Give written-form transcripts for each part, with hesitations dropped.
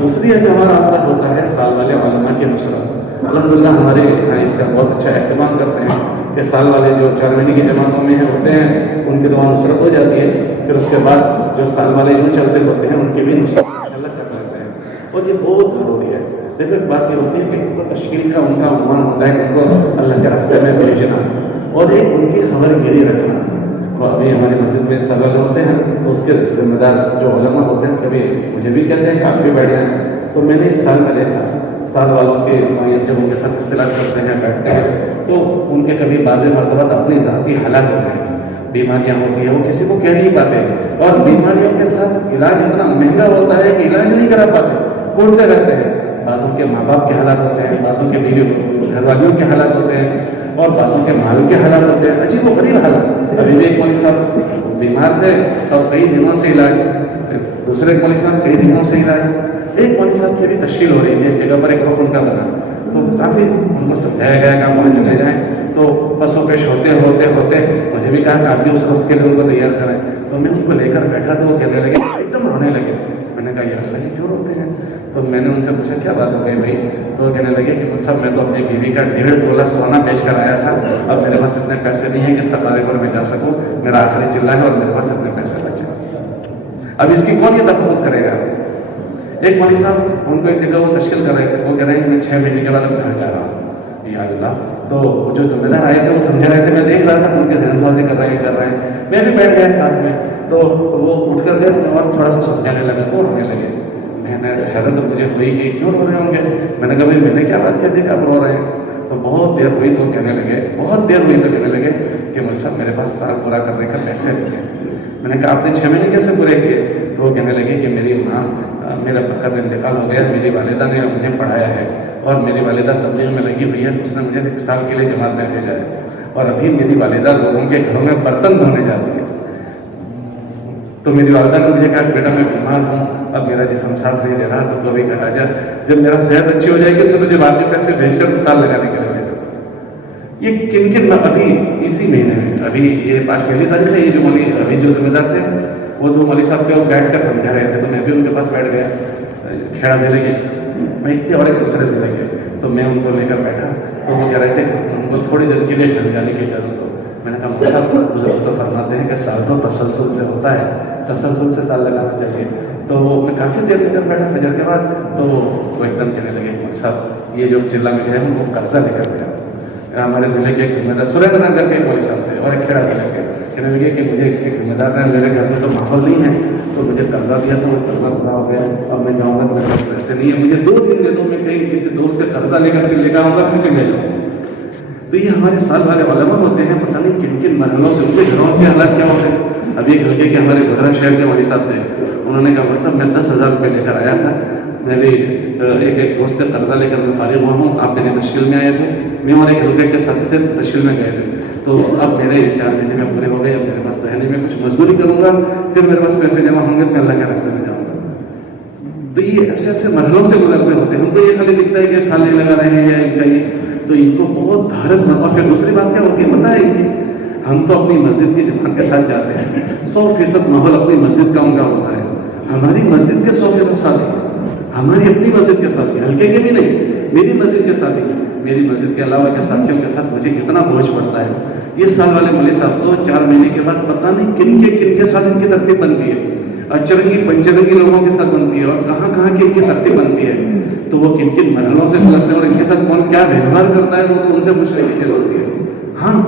دوسری ہے کہ ہمارا عمرہ ہوتا ہے سال والے علماء کی نصرت. الحمدللہ ہمارے یہاں اس کا بہت اچھا اہتمام کرتے ہیں کہ سال والے جو 4 مہینے کی جماعتوں میں ہوتے ہیں ان کی تو وہاں نصرت ہو جاتی ہے. پھر اس کے بعد جو سال والے یوں چلتے ہوتے ہیں ان کی بھی نصرت انشاءاللہ کر لیتے ہیں. اور یہ بہت ضروری ہے. دیکھو ایک بات یہ ہوتی ہے کہ ان کو تشکیل کا ان کا عنوان ہوتا ہے کہ ان کو اللہ کے راستے میں بھیجنا اور ایک ان کی خبر گیری رکھنا. اور ابھی ہماری مسجد میں سال والے ہوتے ہیں تو اس کے ذمہ دار جو علماء ہوتے ہیں کبھی مجھے بھی کہتے ہیں کہ آپ بھی بیٹھ جائیں. تو میں نے اس سال میں دیکھا سال والوں کے جب ان کے ساتھ اختلاف کرتے ہیں بیٹھتے ہیں تو ان کے کبھی بعض مرتبہ اپنی ذاتی حالات ہوتے ہیں, بیماریاں ہوتی ہیں, وہ کسی کو کہہ نہیں پاتے اور بیماریوں کے ساتھ علاج اتنا مہنگا ہوتا ہے کہ علاج نہیں کرا پاتے, کوڑتے رہتے ہیں. بعضوں کے ماں باپ کے حالات ہوتے ہیں, بعضوں کے بیوی گھر والیوں کے حالات ہوتے ہیں اور بعضوں کے مال کے حالات ہوتے ہیں, عجیب و غریب حالات. ابھی بھی ایک مولوی صاحب بیمار تھے اور کئی دنوں سے علاج, دوسرے مولوی صاحب کئی دنوں سے علاج. ایک مولوی صاحب کی بھی تشکیل ہو رہی تھی ایک جگہ پر, ایک رخ ان کا بنا, تو کافی ان کو سمجھایا گیا کہ آپ وہاں چلے جائیں. تو پسوں پیش ہوتے مجھے بھی کہا کہ آپ بھی اس رخ کے لیے ان کو تیار کریں. تو میں ان کو لے کر بیٹھا تو وہ کہنے لگے, ایک دم رونے لگے. میں نے کہا یا اللہ یہ کیوں روتے ہیں؟ تو میں نے ان سے پوچھا کیا بات ہو گئی بھائی؟ تو وہ کہنے لگے کہ صاحب میں تو اپنی بیوی کا 1.5 تولہ سونا بیچ کر آیا تھا, اب میرے پاس اتنے پیسے نہیں ہیں کہ اس تقاضے پر میں جا سکوں, میرا آخری چلہ ہے اور میرے پاس اتنے پیسے بچے. اب اس کی کون یہ تفاوت کرے گا؟ ایک مولوی صاحب ان کو ایک جگہ وہ تشکیل کر رہے تھے, وہ کہہ رہے ہیں میں 6 مہینے کے بعد اب گھر جا رہا ہوں. یا اللہ, تو جو ذمہ دار آئے تھے وہ سمجھا رہے تھے, میں دیکھ رہا تھا ان کے ذہن سازی کر رہے ہیں, میں بھی بیٹھ گیا ساتھ میں. تو وہ اٹھ کر گئے اور تھوڑا سا سمجھانے لگا تو رونے لگے. میں نے حیرت مجھے ہوئی کہ کیوں رو رہے ہوں گے؟ میں نے کہا بھائی میں نے کیا بات کہہ دی کہ آپ رو رہے ہیں؟ تو بہت دیر ہوئی تو کہنے لگے کہ مول صاحب میرے پاس سال پورا کرنے کا پیسے نہیں ہے. میں نے کہا آپ نے 6 مہینے کیسے پورے کیے؟ تو وہ کہنے لگے کہ میری ماں, میرا وقت انتقال ہو گیا, میری والدہ نے مجھے پڑھایا ہے اور میری والدہ تبلیغ میں لگی ہوئی ہے, تو اس نے مجھے 1 سال کے لیے جماعت میں بھیجا ہے. اور ابھی میری والدہ لوگوں کے گھروں میں برتن دھونے جاتی ہے. تو میری والدہ نے مجھے کہا کہ بیٹا میں بیمار ہوں, اب میرا جسم ساتھ نہیں دے رہا, تو ابھی گھر آ جا, جب میرا صحت اچھی ہو جائے گی تو تجھے بعد میں پیسے بھیج کر سال لگانے کے لیے. یہ کن ابھی اسی مہینے میں, ابھی یہ 5 پہلی تاریخ ہے, یہ جو مولوی ابھی جو ذمہ دار تھے وہ 2 مولوی صاحب کے بیٹھ کر سمجھا رہے تھے, تو میں بھی ان کے پاس بیٹھ گیا. کھیڑا ضلع کے ایک تھے اور ایک دوسرے ضلع کے, تو میں ان کو لے کر بیٹھا. تو وہ کہہ رہے تھے کہ ان کو تھوڑی دیر کے لیے گھر جانے کی اجازت دو. میں نے کہا مول صاحب بزرگ تو فرماتے ہیں کہ سال تو تسلسل سے ہوتا ہے, تسلسل سے سال لگانا چاہیے. تو وہ میں کافی دیر لے کر بیٹھا فجر کے بعد, تو وہ ایک دم کہنے لگے مول صاحب یہ جو چلہ میں گئے ہیں وہ قرضہ لے کر گیا. ہمارے ضلع کے ایک ذمہ دار سریندر نگر کے مولوی صاحب تھے اور ایک کھیڑا ضلع کے, کہنے لگے کہ مجھے ایک ذمہ دار نے, میرے گھر میں تو ماحول نہیں ہے, تو مجھے قرضہ دیا تھا, وہ قرضہ پورا ہو گیا, اب میں جاؤں گا تو میرے پاس پیسے نہیں ہے, مجھے 2 دن دے دو, میں کہیں کسی دوست سے قرضہ لے کر چلے گا ہوں گا پھر چلے جاؤں. تو یہ ہمارے سال والے علماء ہوتے ہیں, پتہ نہیں کن کن مرحلوں سے ان کے گھروں کے حالات کیا ہوتے ہیں. ابھی ایک ہلکے کے ہمارے گودھرا شہر کے مولوی صاحب تھے, انہوں نے کہا مول صاحب میں 10,000 روپے لے کر آیا تھا, میرے ایک دوست سے قرضہ لے کر میں فارغ ہوا ہوں, آپ میری تشکیل میں آئے تھے, میں اور ایک ہلکے کے ساتھی تھے تشکیل میں گئے تھے, تو اب میرے 4 مہینے میں پورے ہو گئے, اب میرے پاس تو ہے نہیں, میں کچھ مزدوری کروں گا, پھر میرے پاس پیسے جمع ہوں گے تو میں اللہ کے راستے میں جاؤں گا. تو یہ ایسے مرحلوں سے گزرتے ہوتے ہیں. ان کو یہ خالی دکھتا ہے کہ سال نہیں لگا رہے ہیں یا ان کا یہ, تو ان کو بہت دھارس. اور پھر دوسری بات کیا ہوتی ہے پتہ ہے ان کی, ہم تو اپنی مسجد کی جماعت کے ساتھ جاتے ہیں, 100% ماحول اپنی مسجد کا ان کا ہوتا ہے. ہماری مسجد کے 100% ساتھی, ہماری اپنی مسجد کے ساتھی, ہلکے کے بھی نہیں, میری مسجد کے ساتھی, میری مسجد کے علاوہ کے ساتھیوں کے ساتھ مجھے کتنا بوجھ پڑتا ہے. یہ سال والے مولوی صاحب تو 4 مہینے کے بعد پتہ نہیں کن کے ساتھ ان کی ترتیب بنتی ہے, اچرنگی پنچرنگی لوگوں کے ساتھ بنتی ہے, اور کہاں کی ان کی ترتیب بنتی ہے. تو وہ کن مرحلوں سے گزرتے ہیں اور ان کے ساتھ کون کیا ویوہار کرتا ہے وہ تو ان سے پوچھنے کی چیز ہوتی ہے. ہاں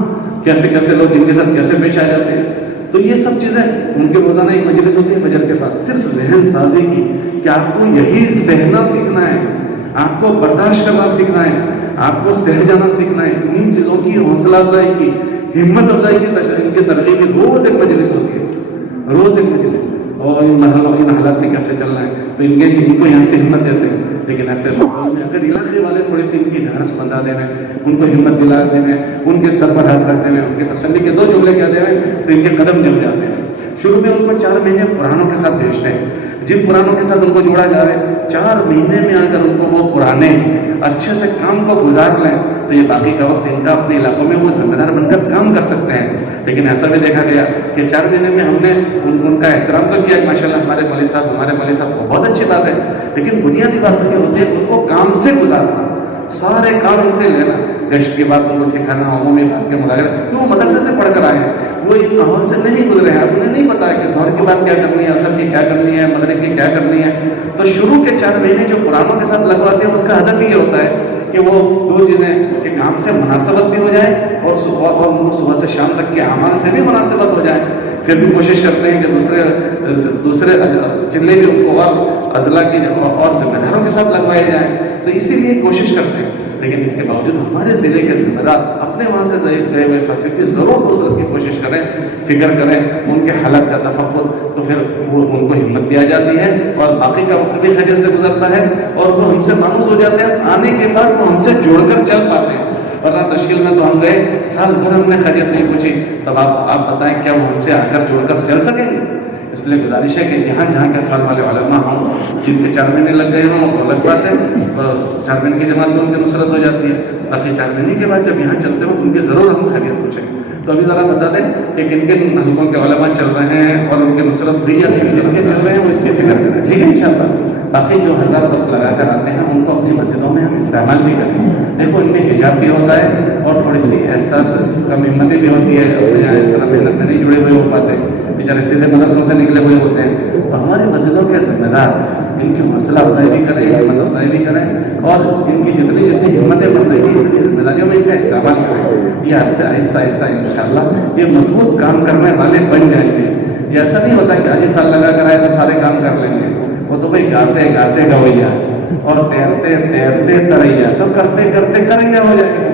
کیسے لوگ ان کے ساتھ کیسے پیش آ جاتے ہیں. تو یہ سب چیزیں ان کے روزانہ ایک مجلس ہوتی ہے فجر کے بعد, صرف ذہن سازی کی کہ آپ کو یہی سہنا سیکھنا ہے, آپ کو برداشت کرنا سیکھنا ہے, آپ کو سہ جانا سیکھنا ہے. انہیں چیزوں کی حوصلہ افزائی کی, ہمت افزائی کی, ان کے ترغیب کی روز ایک مجلس ہوتی ہے, روز ایک مجلس. اور ان حالات میں کیسے چلنا ہے, تو ان کو یہاں سے ہمت دیتے ہیں. لیکن ایسے ماحول میں اگر علاقے والے تھوڑی سی ان کی دھارس بندھا دے میں, ان کو ہمت دلا دے میں, ان کے سر پر ہاتھ رکھ دے میں, ان کے تسلی کے 2 جملے کہہ دے میں, تو ان کے قدم جم جاتے ہیں. شروع میں ان کو 4 مہینے پرانوں کے ساتھ بھیجتے ہیں. جن پرانوں کے ساتھ ان کو جوڑا جائے 4 مہینے میں اگر ان کو وہ پرانے اچھے سے کام کو گزار لیں تو یہ باقی کا وقت ان کا اپنے علاقوں میں وہ ذمہ دار بن کر کام کر سکتے ہیں. لیکن ایسا بھی دیکھا گیا کہ 4 مہینے میں ہم نے ان کا احترام تو کیا ماشاء اللہ ہمارے مولوی صاحب کو بہت اچھی بات ہے، لیکن بنیادی بات تو یہ ہوتی ہے ان کو کام سے گزارنا، سارے کام ان سے لینا، گشت کے بعد ان کو سکھانا، عمومی بات کے مذاکرے. وہ مدرسے سے پڑھ کر آئے ہیں، وہ اس ماحول سے نہیں گزرے ہیں، اب انہیں نہیں پتا ہے کہ ظہر کی بات کیا کرنی ہے، عصر کی کیا کرنی ہے، مغرب کی کیا کرنی ہے. تو شروع کے 4 مہینے جو قرآنوں کے ساتھ لگواتے ہیں اس کا ہدف یہ ہوتا ہے کہ وہ 2 چیزیں کہ کام سے مناسبت بھی ہو جائے اور ان کو صبح سے شام تک کے اعمال سے بھی مناسبت ہو جائے. پھر بھی کوشش کرتے ہیں کہ دوسرے چلے بھی ان کو اور اضلاع کی اور ذمہ داروں کے ساتھ لگوائے جائیں. تو اسی لیے کوشش کرتے ہیں. لیکن اس کے باوجود ہمارے ضلع کے ذمہ دار اپنے وہاں سے گئے ہوئے ساتھیوں کی ضرور نصرت کی کوشش کریں، فکر کریں، ان کے حالات کا تفقد، تو پھر وہ ان کو ہمت بھی آ جاتی ہے اور باقی کا وقت بھی خیریت سے گزرتا ہے اور وہ ہم سے مانوس ہو جاتے ہیں. آنے کے بعد وہ ہم سے جوڑ کر چل پاتے ہیں. ورنہ تشکیل میں تو ہم گئے سال بھر ہم نے خیریت نہیں پوچھی، تب آپ بتائیں کیا وہ ہم سے آ کر جوڑ کر چل سکیں گے؟ اس لیے گزارش ہے کہ جہاں جہاں کے سال والے علماء ہوں، جن کے 4 مہینے لگ گئے ہوں تو لگواتے ہیں، 4 مہینے کی جماعت میں ان کی نصرت ہو جاتی ہے. باقی 4 مہینے کے بعد جب یہاں چلتے ہوں تو ان کی ضرور ہم خیریت پوچھیں. تو ابھی ذرا بتا دیں کہ کن کن حلقوں کے علماء چل رہے ہیں اور ان کی نصرت ہوئی یا نہیں. جن کے چل رہے ہیں وہ اس کی فکر کریں، ٹھیک ہے انشاءاللہ. باقی جو حضرات وقت لگا کر آتے ہیں ان کو اپنی مسجدوں میں ہم استعمال بھی کریں. دیکھو ان میں حجاب بھی ہوتا ہے اور تھوڑی سی احساس کم ہمتی بھی ہوتی ہے، اپنے یہاں اس طرح محنت میں نہیں جڑے ہوئے ہو پاتے، بیچارے سیدھے مدرسوں سے نکلے ہوئے ہوتے ہیں. تو ہماری مسجدوں کے ذمہ دار ان کی حوصلہ افزائی بھی کریں، ہمت افزائی بھی کریں اور ان کی جتنی ہمتیں بن رہی ہیں اتنی ذمہ داریوں میں ان کا استعمال کریں. یہ آہستہ انشاءاللہ یہ مضبوط کام کرنے والے بن جائیں گے. یہ ایسا نہیں ہوتا کہ آج ہی سال لگا کر آئے تو سارے کام کر لیں گے. وہ تو بھائی گاتے گاتے گویا اور تیرتے تیرتے تریا، تو کرتے کرتے کریا ہو جائے گا.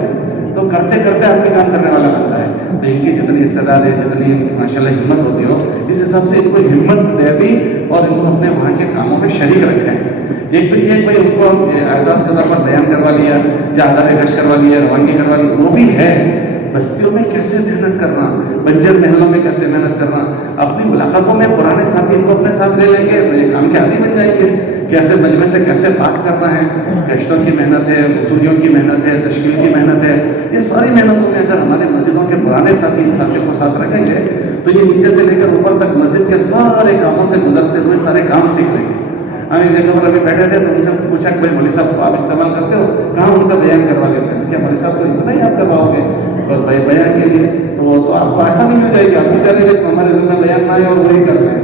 تو کرتے کرتے آدمی کام کرنے والا بنتا ہے. تو ان کی جتنی استعداد ہے، جتنی ان کی ماشاءاللہ ہمت ہوتی ہو، اس حساب سے ان کو ہمت دے بھی اور ان کو اپنے وہاں کے کاموں میں شریک رکھیں. ایک تو یہ کہ بھائی ان کو اعزاز کے طور پر بیان کروا لیا یا آداب گشت کروا لیا، روانگی کروا لی، وہ بھی ہے. بستیوں میں کیسے محنت کرنا، بنجر محلوں میں کیسے محنت کرنا، اپنی ملاقاتوں میں پرانے ساتھی ان کو اپنے ساتھ لے لیں گے تو یہ کام کے عادی بن جائیں گے. کیسے مجمع سے کیسے بات کرنا ہے، گشتوں کی محنت ہے، وصولیوں کی محنت ہے، تشکیل کی محنت ہے. یہ ساری محنتوں میں اگر ہمارے مسجدوں کے پرانے ساتھی ان ساتھیوں کو ساتھ رکھیں گے تو یہ نیچے سے لے کر اوپر تک مسجد کے سارے کاموں سے گزرتے ہوئے سارے کام سیکھ لیں گے. ہم ایک جگہ پر ابھی بیٹھے تھے تو ان سے پوچھا کہ بھائی مولوی صاحب کو آپ استعمال کرتے ہو؟ کہاں ان سے بیان کروا لیتے ہیں. کیا مولوی صاحب کو اتنا ہی آپ کرواؤ گے بیان کے لیے؟ تو آپ کو ایسا نہیں مل جائے گی. آپ بھی چلے گئے ہمارے ذمہ بیان نہ آئے اور وہی کر لیں.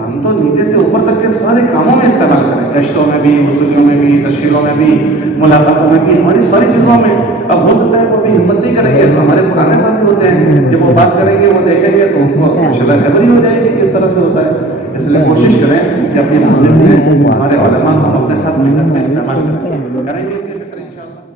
ہم تو نیچے سے اوپر تک کے سارے کاموں میں استعمال کریں، گشتوں میں بھی، وصولیوں میں بھی، تشکیلوں میں بھی، ملاقاتوں میں بھی، ہماری ساری چیزوں میں. اب ہو سکتا ہے وہ بھی ہمت نہیں کریں گے تو ہمارے پرانے ساتھی ہوتے ہیں، جب وہ بات کریں گے وہ دیکھیں گے تو ان کو ماشاءاللہ خبر ہی ہو جائے گی کس طرح سے ہوتا ہے. اس لیے کوشش کریں کہ اپنی مسجد میں ہمارے علماء کو ہم اپنے ساتھ محنت میں استعمال کریں گے. اس کی فکر انشاءاللہ